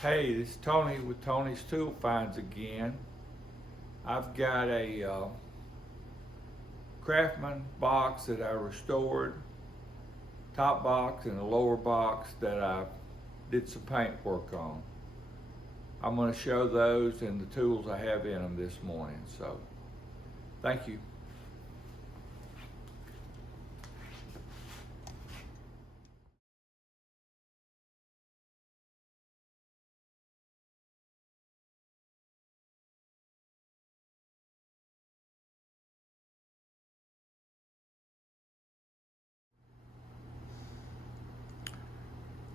Hey, this is Tony with Tony's Tool Finds again. I've got a Craftman box that I restored, top box and a lower box that I did some paint work on. I'm going to show those and the tools I have in them this morning. So, thank you.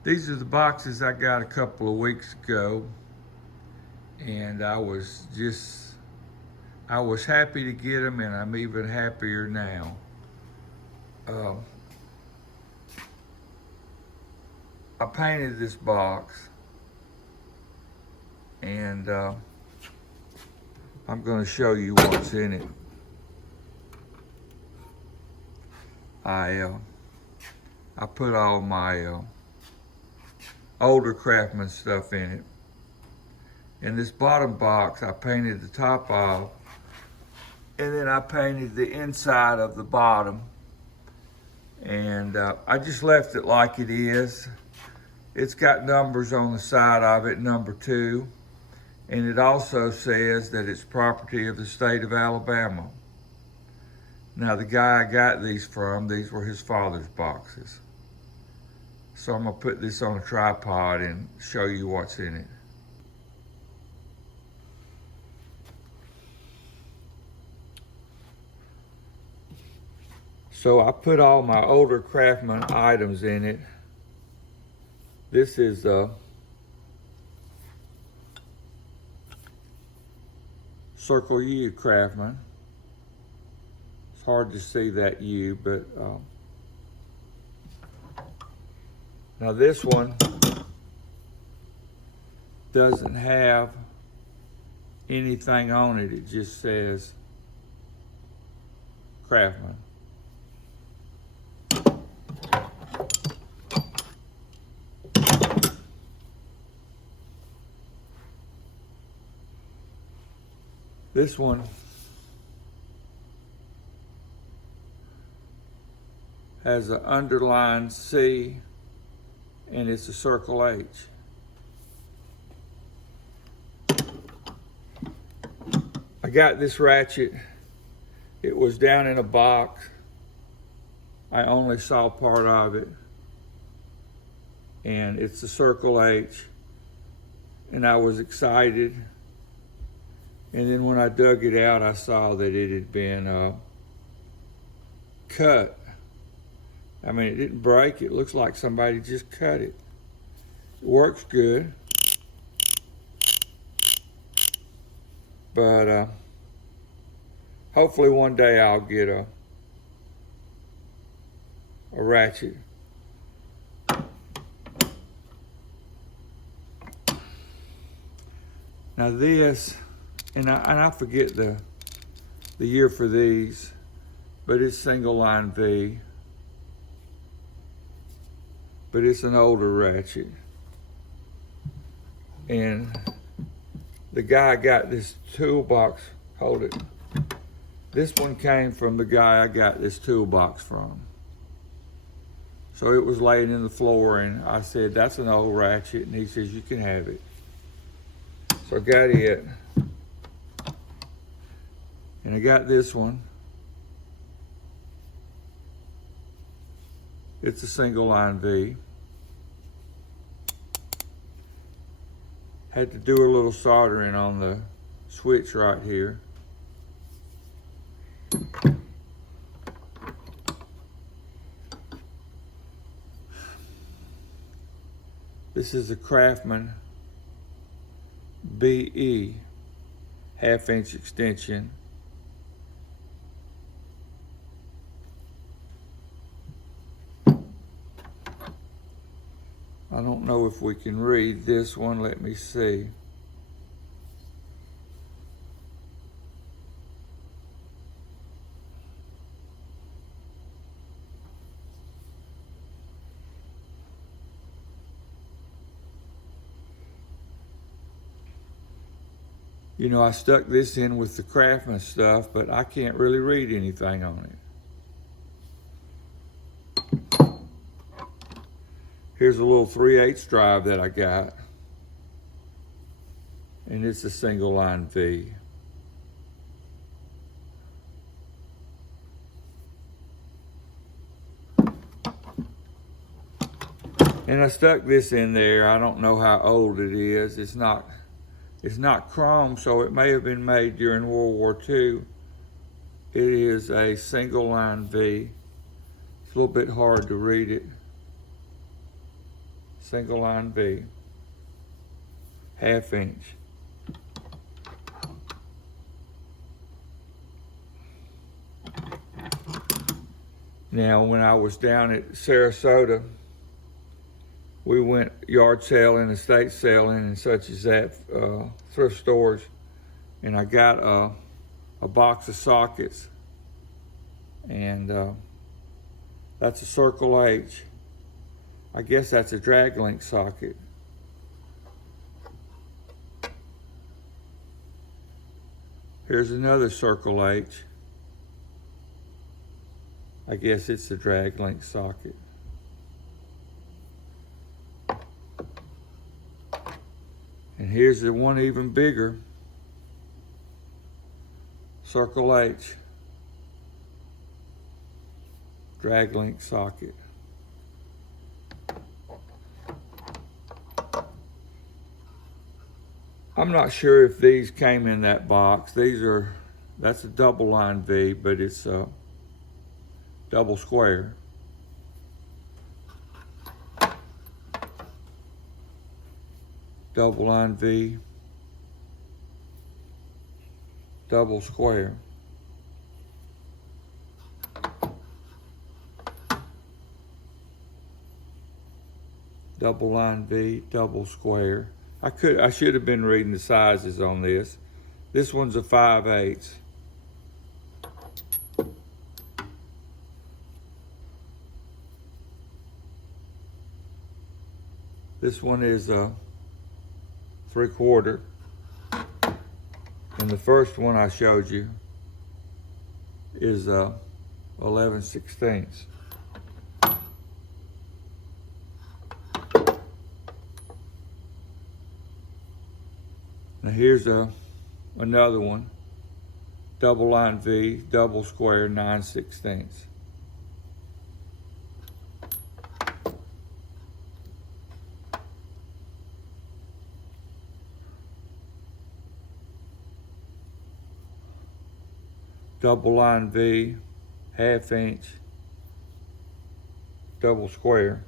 These are the boxes I got a couple of weeks ago, and I was happy to get them, and I'm even happier now. I painted this box, and I'm going to show you what's in it. I put all my older Craftman stuff in it. In this bottom box, I painted the top off, and then I painted the inside of the bottom. And I just left it like it is. It's got numbers on the side of it, number 2. And it also says that it's property of the state of Alabama. Now, the guy I got these from, these were his father's boxes. So I'm gonna put this on a tripod and show you what's in it. So I put all my older Craftman items in it. This is Circle U Craftman. It's hard to see that U, but now this one doesn't have anything on it. It just says Craftman. This one has an underlined C, and it's a circle H. I got this ratchet. It was down in a box. I only saw part of it. And it's a circle H. And I was excited. And then when I dug it out, I saw that it had been cut. I mean, it didn't break. It looks like somebody just cut it. It works good. But hopefully one day I'll get a ratchet. Now this, and I forget the year for these, but it's single line V. But it's an older ratchet. And the guy got this toolbox, hold it. This one came from the guy I got this toolbox from. So it was laying in the floor, and I said, that's an old ratchet, and he says, you can have it. So I got it. And I got this one. It's a single line V. Had to do a little soldering on the switch right here. This is a Craftman BE 1/2 inch extension. I don't know if we can read this one. Let me see. You know, I stuck this in with the Craftman stuff, but I can't really read anything on it. Here's a little 3/8 drive that I got. And it's a single line V. And I stuck this in there. I don't know how old it is. It's not chrome, so it may have been made during World War II. It is a single line V. It's a little bit hard to read it. Single line V. 1/2 inch. Now, when I was down at Sarasota, we went yard selling, estate selling, and such as that, thrift stores, and I got a box of sockets, and that's a Circle H. I guess that's a drag link socket. Here's another Circle H. I guess it's a drag link socket. And here's the one even bigger, Circle H, drag link socket. I'm not sure if these came in that box. That's a double line V, but it's a double square. Double line V, double square. Double line V, double square. I should have been reading the sizes on this. This one's a 5/8. This one is a 3/4. And the first one I showed you is 11/16. Now here's another one, double line V, double square, 9/16. Double line V, 1/2 inch, double square.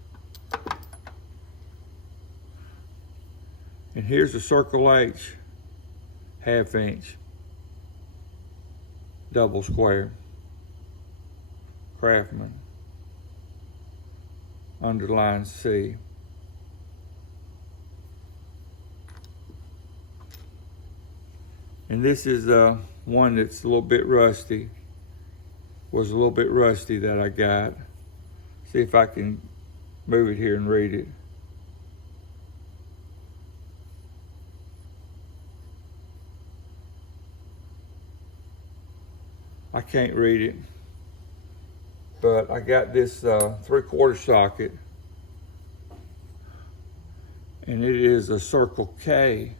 And here's a Circle H, 1/2 inch, double square, Craftman, underline C. And this is one that's a little bit rusty, was a little bit rusty that I got. See if I can move it here and read it. I can't read it, but I got this 3/4 socket, and it is a Circle K,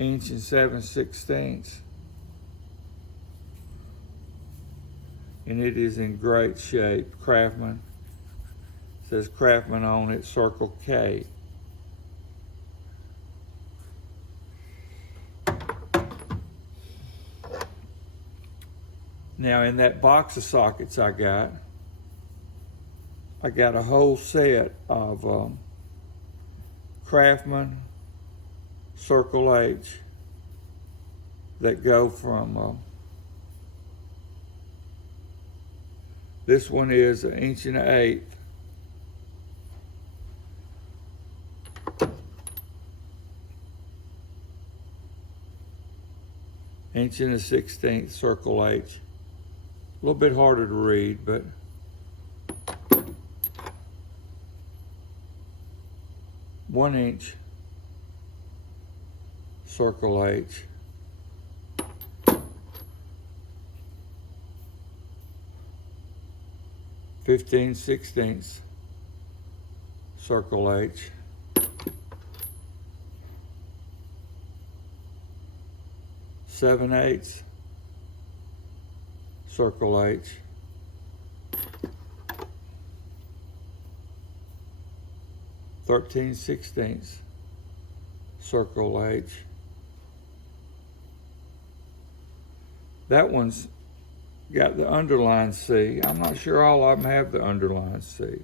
1 7/16. And it is in great shape. Craftman. It says Craftman on it, Circle K. Now in that box of sockets I got a whole set of Craftman Circle H that go from, this one is 1 1/8 inch. 1 1/16 Circle H. A little bit harder to read, but (1 inch) Circle H, 15/16 circle H, 7/8 circle H, 13/16 circle H. That one's got the underline C. I'm not sure all of them have the underline C.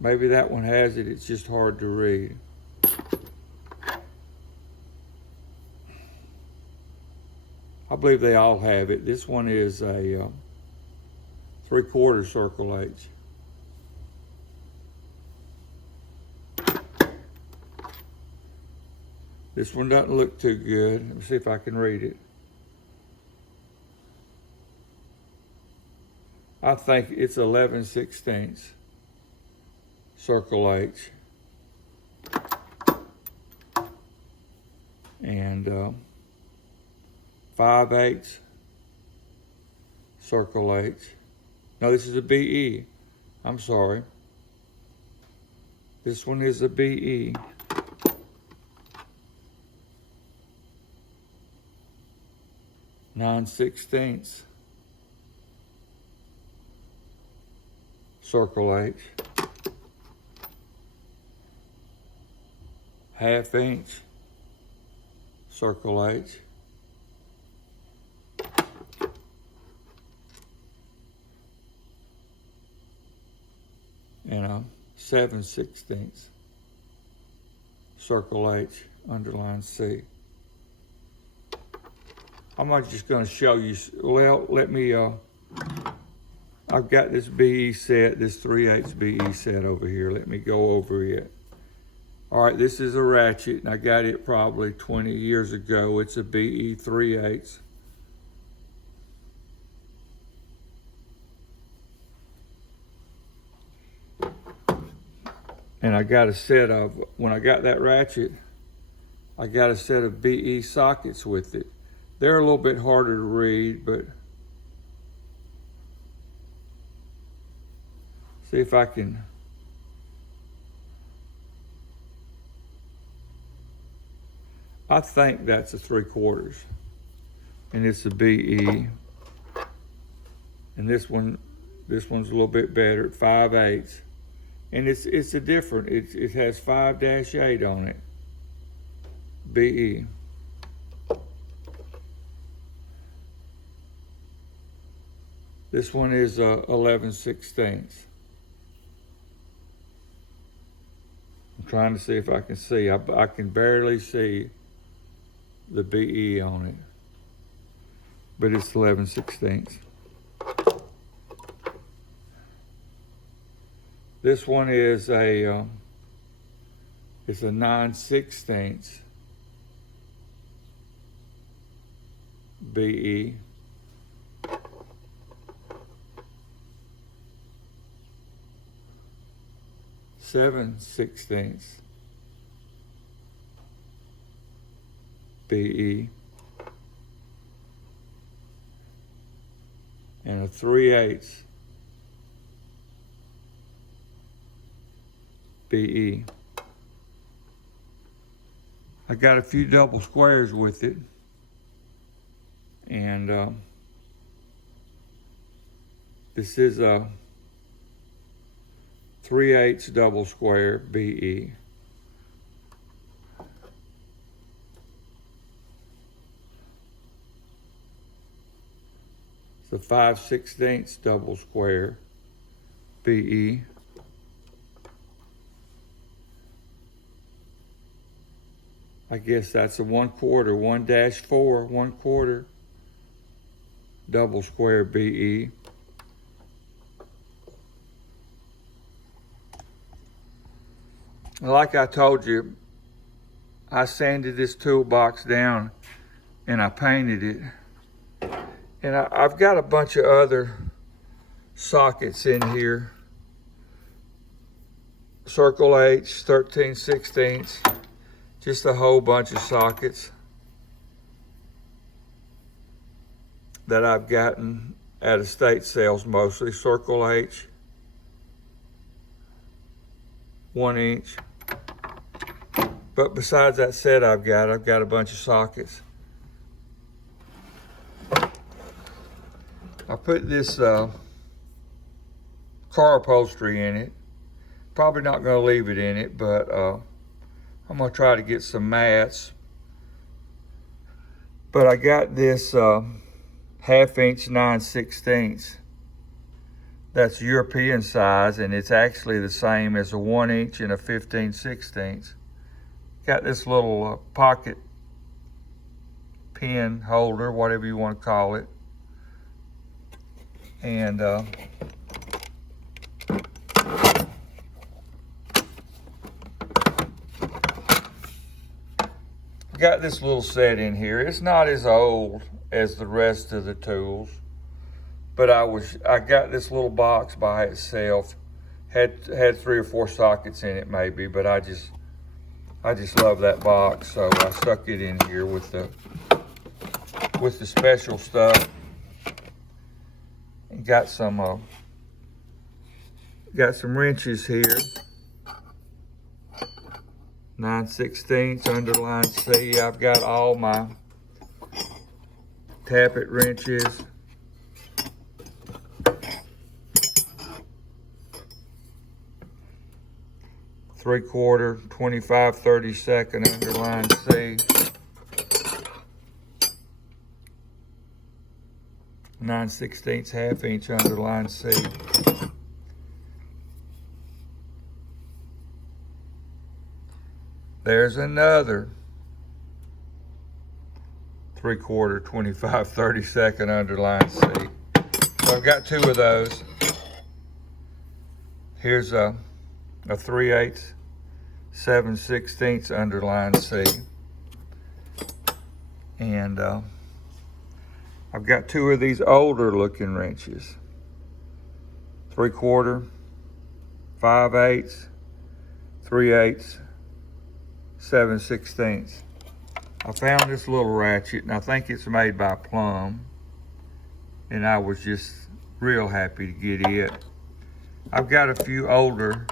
Maybe that one has it, it's just hard to read. I believe they all have it. This one is a 3/4 circle H. This one doesn't look too good. Let me see if I can read it. I think it's 11/16 circle H. And 5/8 circle H. No, this is a BE. I'm sorry. This one is a BE. 9/16 circle H. 1/2 inch circle H. And a 7/16 circle H underline C. I'm not just going to show you. Well, let me. I've got this BE set, this 3/8 BE set over here. Let me go over it. All right, this is a ratchet, and I got it probably 20 years ago. It's a BE 3/8. And I got a set of, when I got that ratchet, I got a set of BE sockets with it. They're a little bit harder to read, but see if I can. I think that's a 3/4, and it's a BE. And this one's a little bit better, 5/8, and it's a different. It has 5-8 on it. BE. This one is 11/16. I'm trying to see if I can see. I can barely see the BE on it, but it's 11/16. This one is it's a 9/16 BE. (7/16) BE, and a 3/8 BE. I got a few double squares with it, and this is a 3/8 double square BE. It's a 5/16 double square BE. I guess that's a 1/4, 1-4, 1/4 double square BE. Like I told you, I sanded this toolbox down and I painted it. And I've got a bunch of other sockets in here. Circle H, 13/16, just a whole bunch of sockets that I've gotten at estate sales mostly. Circle H, 1 inch. But besides that set I've got a bunch of sockets. I put this car upholstery in it. Probably not gonna leave it in it, but I'm gonna try to get some mats. But I got this 1/2 inch 9/16. That's European size, and it's actually the same as a 1 inch and a 15/16. Got this little pocket pen holder, whatever you want to call it. And got this little set in here. It's not as old as the rest of the tools, but I got this little box by itself. Had 3 or 4 sockets in it maybe, but I just love that box, so I stuck it in here with the special stuff. And got some wrenches here. 9/16 underline C. I've got all my tappet wrenches. Three-quarter, 25/32 underline C. 9/16 1/2 inch underline C. There's another 3/4, 25/32 underline C. So I've got 2 of those. Here's a 3/8, 7/16 underline C. And I've got 2 of these older looking wrenches. 3/4, 5/8, 3/8, 7/16. I found this little ratchet, and I think it's made by Plum, and I was just real happy to get it. I've got a few older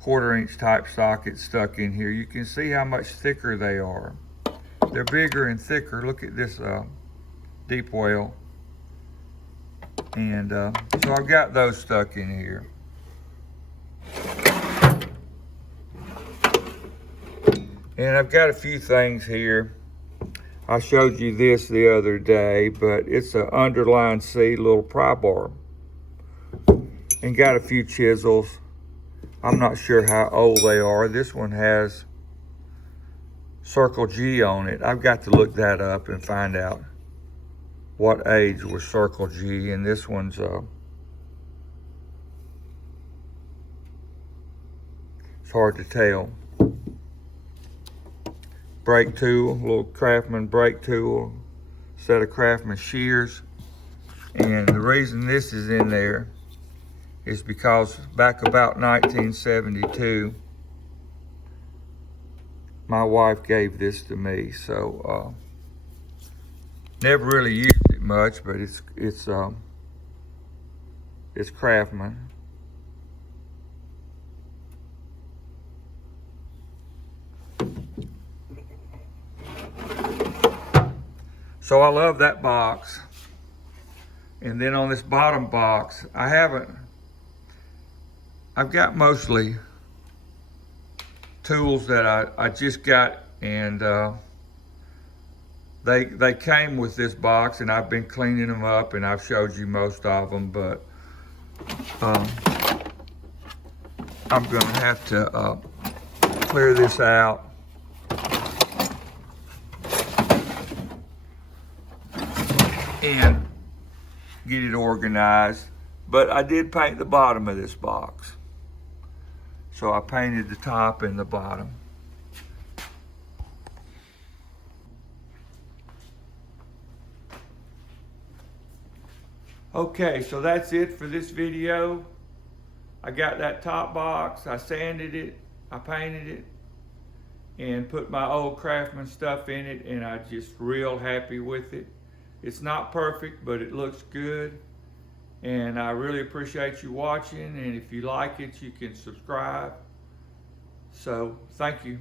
1/4 inch type sockets stuck in here. You can see how much thicker they are. They're bigger and thicker. Look at this deep well. And so I've got those stuck in here. And I've got a few things here. I showed you this the other day, but it's an underline C little pry bar. And got a few chisels. I'm not sure how old they are. This one has Circle G on it. I've got to look that up and find out what age was Circle G. And this one's it's hard to tell. Brake tool, little Craftman brake tool, set of Craftman shears. And the reason this is in there is because back about 1972, my wife gave this to me. So never really used it much, but it's Craftman. So I love that box. And then on this bottom box, I've got mostly tools that I just got, and they came with this box, and I've been cleaning them up, and I've showed you most of them, but I'm gonna have to clear this out. And get it organized. But I did paint the bottom of this box. So I painted the top and the bottom. Okay, so that's it for this video. I got that top box, I sanded it, I painted it, and put my old Craftman stuff in it, and I'm just real happy with it. It's not perfect, but it looks good. And I really appreciate you watching. And if you like it, you can subscribe. So thank you.